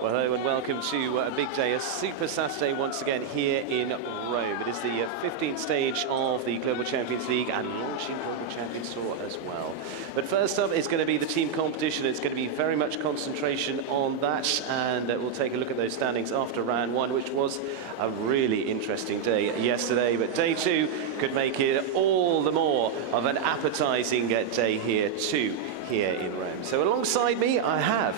Well, hello and welcome to a big day, a super Saturday once again here in Rome. It is the 15th stage of the Global Champions League and launching Global Champions Tour as well. But first up is going to be the team competition. It's going to be very much concentration on that, and we'll take a look at those standings after round one, which was a really interesting day yesterday. But day two could make it all the more of an appetizing day here too, here in Rome. So alongside me, I have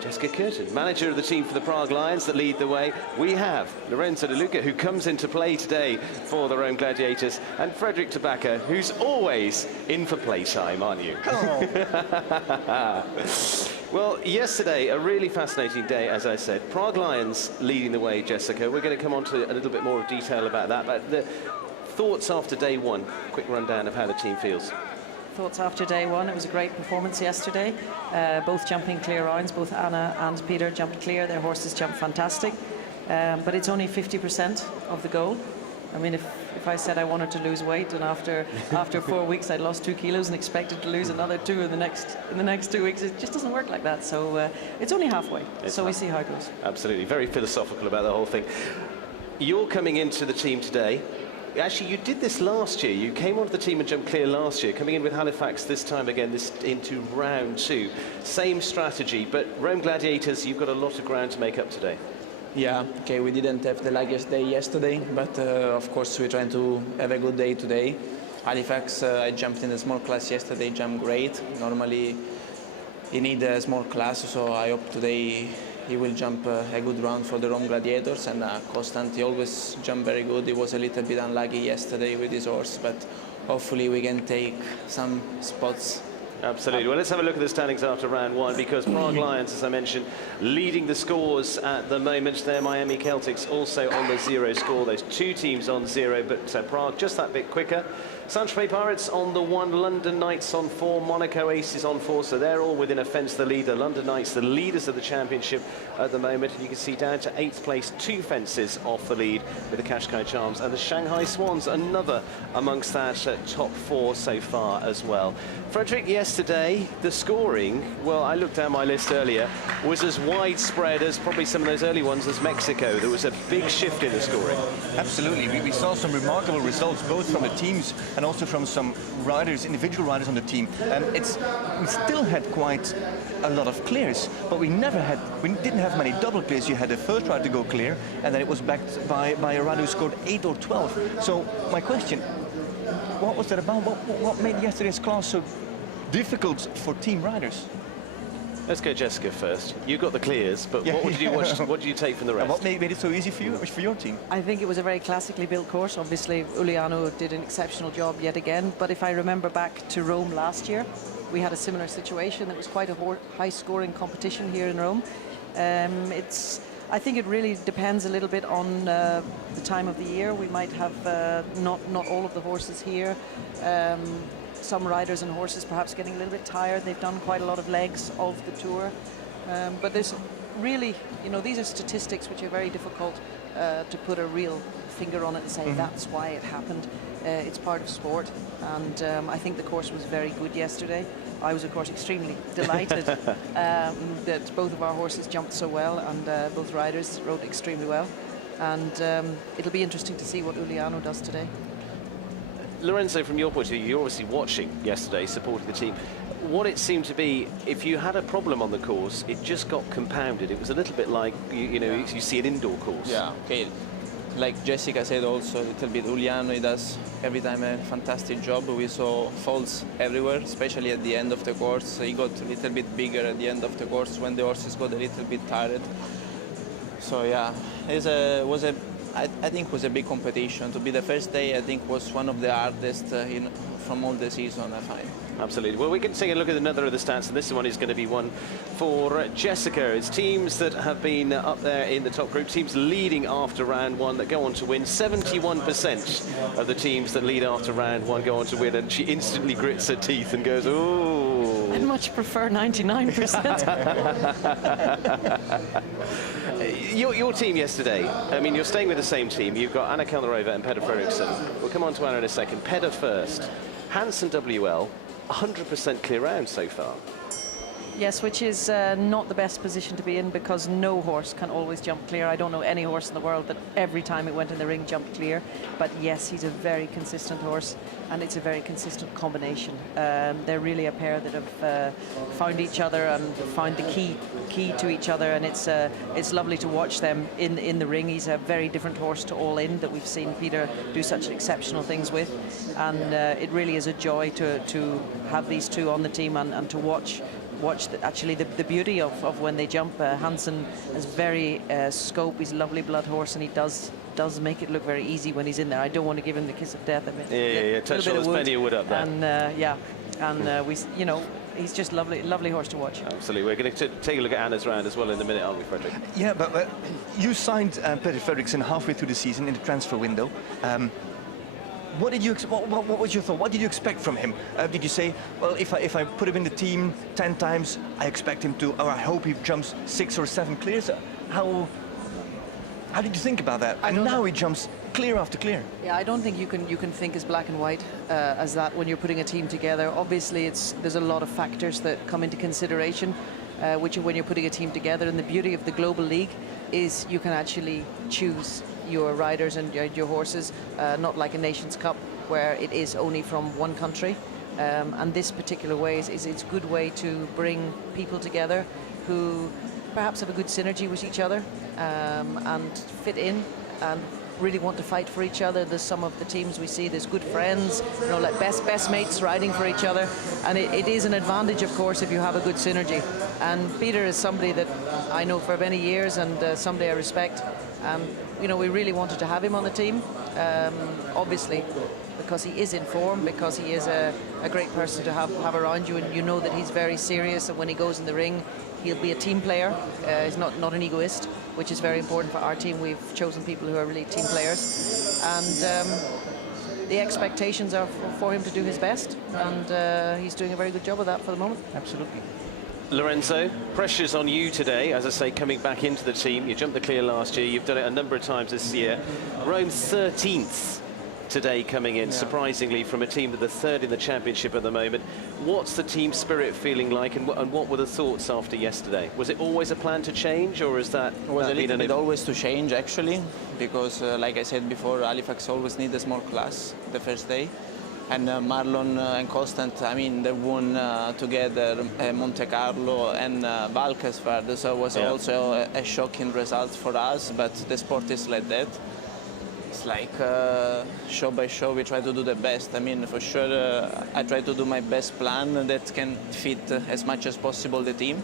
Jessica Curtin, manager of the team for the Prague Lions that lead the way. We have Lorenzo De Luca, who comes into play today for the Rome Gladiators, and Frederick Tabacca, who's always in for playtime, aren't you? Oh. Well, yesterday, a really fascinating day, as I said. Prague Lions leading the way, Jessica. We're going to come on to a little bit more of detail about that, but the thoughts after day one, quick rundown of how the team feels. Thoughts after day one, it was a great performance yesterday. Both jumping clear rounds, both Anna and Peter jumped clear. Their horses jumped fantastic, but it's only 50% of the goal. I mean, if I said I wanted to lose weight, and after 4 weeks I'd lost 2 kilos and expected to lose another 2 in the next 2 weeks, it just doesn't work like that. So it's only halfway. So we see how it goes. Absolutely, very philosophical about the whole thing. You're coming into the team today. Actually, you did this last year. You came onto the team and jumped clear last year, coming in with Halifax this time again, into round two. Same strategy, but Rome Gladiators, you've got a lot of ground to make up today. Yeah, okay, we didn't have the luckiest day yesterday, but of course we're trying to have a good day today. Halifax, I jumped in a small class yesterday, jumped great. Normally you need a small class, so I hope today he will jump a good round for the Rome Gladiators, and Constant, he always jumped very good. He was a little bit unlucky yesterday with his horse, but hopefully we can take some spots. Absolutely. Well, let's have a look at the standings after round one, because Prague Lions, as I mentioned, leading the scores at the moment. There, Miami Celtics also on the 0 score. Those two teams on 0, but Prague just that bit quicker. Saint-Tropez Pirates on the 1, London Knights on 4, Monaco Aces on 4, so they're all within a fence the lead. The London Knights, the leaders of the championship at the moment, and you can see down to 8th place, 2 fences off the lead with the Qashqai Charms, and the Shanghai Swans, another amongst that top 4 so far as well. Frederick, yesterday, the scoring, well, I looked down my list earlier, was as widespread as probably some of those early ones as Mexico. There was a big shift in the scoring. Absolutely. We saw some remarkable results, both from the teams and also from some riders, individual riders on the team. We still had quite a lot of clears, but we didn't have many double clears. You had the first rider to go clear, and then it was backed by a rider who scored 8 or 12. So my question, what was that about? What made yesterday's class so difficult for team riders? Let's go Jessica first. You got the clears, but yeah, what did you take from the rest? What made it so easy for you, for your team? I think it was a very classically built course. Obviously, Uliano did an exceptional job yet again. But if I remember back to Rome last year, we had a similar situation. It was quite a high-scoring competition here in Rome. I think it really depends a little bit on the time of the year. We might have not all of the horses here. Some riders and horses perhaps getting a little bit tired. They've done quite a lot of legs of the tour. But there's really, these are statistics which are very difficult to put a real finger on it and say that's why it happened. It's part of sport, and I think the course was very good yesterday. I was, of course, extremely delighted that both of our horses jumped so well, and both riders rode extremely well. And it'll be interesting to see what Uliano does today. Lorenzo, from your point of view, you're obviously watching yesterday, supporting the team. What it seemed to be, if you had a problem on the course, it just got compounded. It was a little bit like, you see an indoor course. Yeah, okay. Like Jessica said also, a little bit, Uliano, he does every time a fantastic job. We saw faults everywhere, especially at the end of the course. He got a little bit bigger at the end of the course when the horses got a little bit tired. So yeah, I think it was a big competition. To be the first day, I think was one of the hardest from all the season, I find. Absolutely. Well, we can take a look at another of the stats, and this one is going to be one for Jessica. It's teams that have been up there in the top group, teams leading after round one that go on to win. 71% of the teams that lead after round one go on to win, and she instantly grits her teeth and goes, "Ooh." I'd much prefer 99%. Your team yesterday, I mean, you're staying with the same team. You've got Anna Kelnerova and Peder Fredriksson. We'll come on to Anna in a second. Peder first. Hansen WL, 100% clear round so far. Yes, which is not the best position to be in, because no horse can always jump clear. I don't know any horse in the world that every time it went in the ring jumped clear. But yes, he's a very consistent horse, and it's a very consistent combination. They're really a pair that have found each other and found the key to each other, and it's lovely to watch them in the ring. He's a very different horse to All In that we've seen Peter do such exceptional things with, and it really is a joy to have these two on the team and to watch the beauty of when they jump. Hansen has very scope. He's a lovely blood horse, and he does make it look very easy when he's in there. I don't want to give him the kiss of death. Yeah. Touch on plenty of wood up there. And he's just lovely horse to watch. Absolutely. We're going to take a look at Anna's round as well in a minute, aren't we, Frederick? Yeah, but you signed Peter Frederiksen halfway through the season in the transfer window. What did you? What was your thought? What did you expect from him? Did you say, well, if I put him in the team 10 times, I expect him to, or I hope he jumps 6 or 7 clears? How did you think about that? And now he jumps clear after clear. Yeah, I don't think you can think as black and white as that when you're putting a team together. Obviously, there's a lot of factors that come into consideration, when you're putting a team together. And the beauty of the Global League is you can actually choose your riders and your horses, not like a Nations Cup where it is only from one country. And this particular way it's a good way to bring people together who perhaps have a good synergy with each other, and fit in and really want to fight for each other. There's some of the teams we see, there's good friends, like best mates riding for each other, and it is an advantage, of course, if you have a good synergy. And Peter is somebody that I know for many years, and somebody I respect. We really wanted to have him on the team, obviously, because he is in form, because he is a great person to have around you, and you know that he's very serious, and when he goes in the ring, he'll be a team player. He's not an egoist, which is very important for our team. We've chosen people who are really team players, and the expectations are for him to do his best, and he's doing a very good job of that for the moment. Absolutely. Lorenzo, pressure's on you today, as I say, coming back into the team. You jumped the clear last year, you've done it a number of times this year. Rome 13th today coming in, surprisingly, from a team that are third in the championship at the moment. What's the team spirit feeling like, and what were the thoughts after yesterday? Was it always a plan to change, or is that... It was a little bit always to change, actually, because like I said before, Halifax always needs a small class the first day. And Marlon and Constant, I mean, they won together Monte Carlo and Valkenswaard, so it was also a shocking result for us, but the sport is like that. It's like show by show we try to do the best. I mean, for sure, I try to do my best plan that can fit as much as possible the team.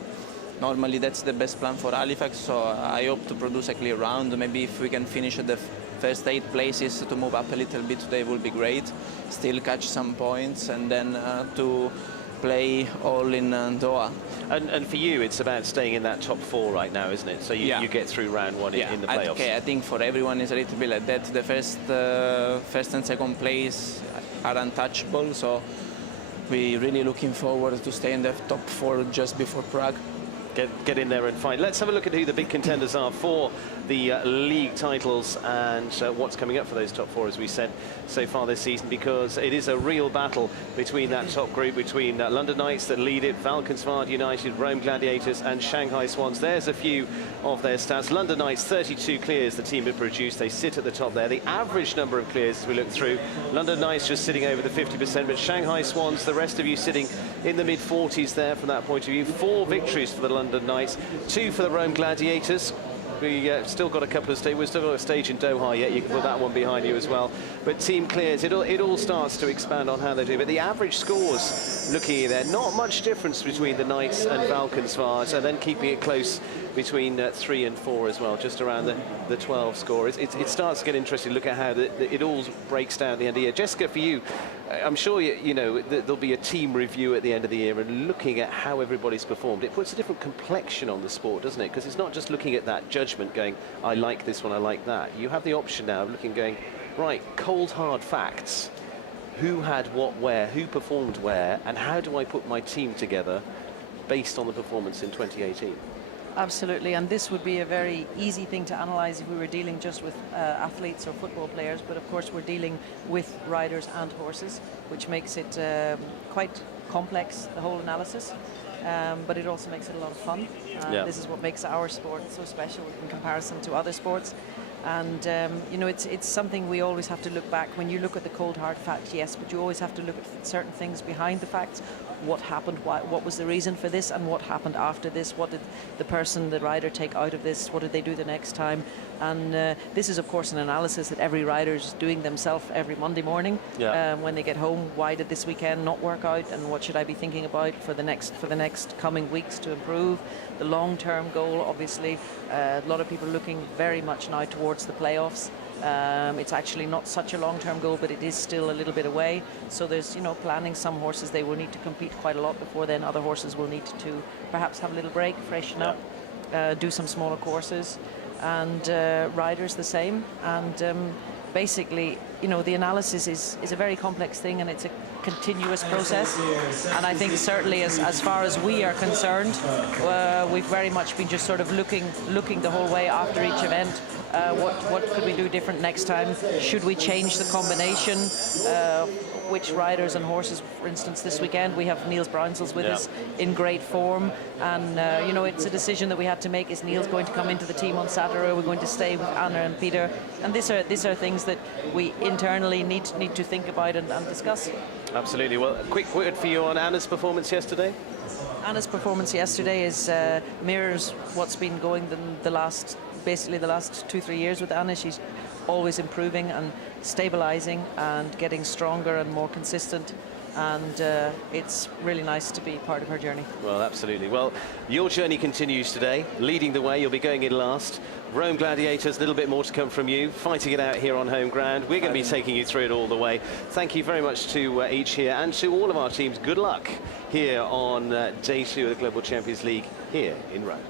Normally that's the best plan for Halifax, so I hope to produce a clear round. Maybe if we can finish at the first 8 places to move up a little bit today will be great. Still catch some points, and then to play all in Doha. And for you, it's about staying in that top 4 right now, isn't it? So you get through round 1 in the playoffs. Okay, I think for everyone it's a little bit like that. The first and second place are untouchable, so we're really looking forward to stay in the top 4 just before Prague. Get in there and fight. Let's have a look at who the big contenders are for the league titles, and what's coming up for those top 4, as we said, so far this season, because it is a real battle between that top group, between London Knights that lead it, Valkenswaard United, Rome Gladiators and Shanghai Swans. There's a few of their stats. London Knights, 32 clears the team have produced. They sit at the top there. The average number of clears, as we look through, London Knights just sitting over the 50%, but Shanghai Swans, the rest of you sitting in the mid-40s there from that point of view. 4 victories for the London Knights, 2 for the Rome Gladiators. We still got a couple of stages. We've still got a stage in Doha yet. You can put that one behind you as well. But team clears, it all starts to expand on how they do. But the average scores, looking at there, not much difference between the Knights and Valkenswaard, and then keeping it close between 3 and 4 as well, just around the 12 score. It starts to get interesting. Look at how it all breaks down at the end of the year. Jessica, for you, I'm sure you know there'll be a team review at the end of the year, and looking at how everybody's performed, it puts a different complexion on the sport, doesn't it? Because it's not just looking at that judgment going, I like this one, I like that. You have the option now of looking, going, right, cold hard facts. Who had what where, who performed where, and how do I put my team together based on the performance in 2018? Absolutely, and this would be a very easy thing to analyse if we were dealing just with athletes or football players, but of course we're dealing with riders and horses, which makes it quite complex, the whole analysis. but it also makes it a lot of fun. This is what makes our sport so special in comparison to other sports. And you know, it's something we always have to look back. When you look at the cold hard facts, yes, but you always have to look at certain things behind the facts. What happened? What was the reason for this? And what happened after this? What did the person, the rider, take out of this? What did they do the next time? And this is, of course, an analysis that every rider is doing themselves every Monday morning when they get home. Why did this weekend not work out? And what should I be thinking about for the next coming weeks to improve? The long-term goal, obviously, a lot of people looking very much now towards the playoffs. It's actually not such a long-term goal, but it is still a little bit away. So there's, you know, planning. Some horses, they will need to compete quite a lot before then. Other horses will need to perhaps have a little break, freshen up, do some smaller courses, and riders the same. And basically, you know, the analysis is a very complex thing, and it's a continuous process. And I think certainly as far as we are concerned, we've very much been just sort of looking the whole way after each event. What could we do different next time? Should we change the combination? Which riders and horses, for instance, this weekend we have Niels Bruinsels with us in great form, and you know, it's a decision that we had to make. Is Niels going to come into the team on Saturday? We're going to stay with Anna and Peter, and these are things that we internally need to think about and discuss. Absolutely. Well, a quick word for you on Anna's performance yesterday. Anna's performance yesterday is mirrors what's been going basically the last 2-3 years with Anna. She's always improving and stabilizing and getting stronger and more consistent, and it's really nice to be part of her journey. Well, absolutely. Well, your journey continues today, leading the way. You'll be going in last. Rome Gladiators, a little bit more to come from you, fighting it out here on home ground. We're going to be taking you through it all the way. Thank you very much to each here, and to all of our teams. Good luck here on day 2 of the Global Champions League here in Rome.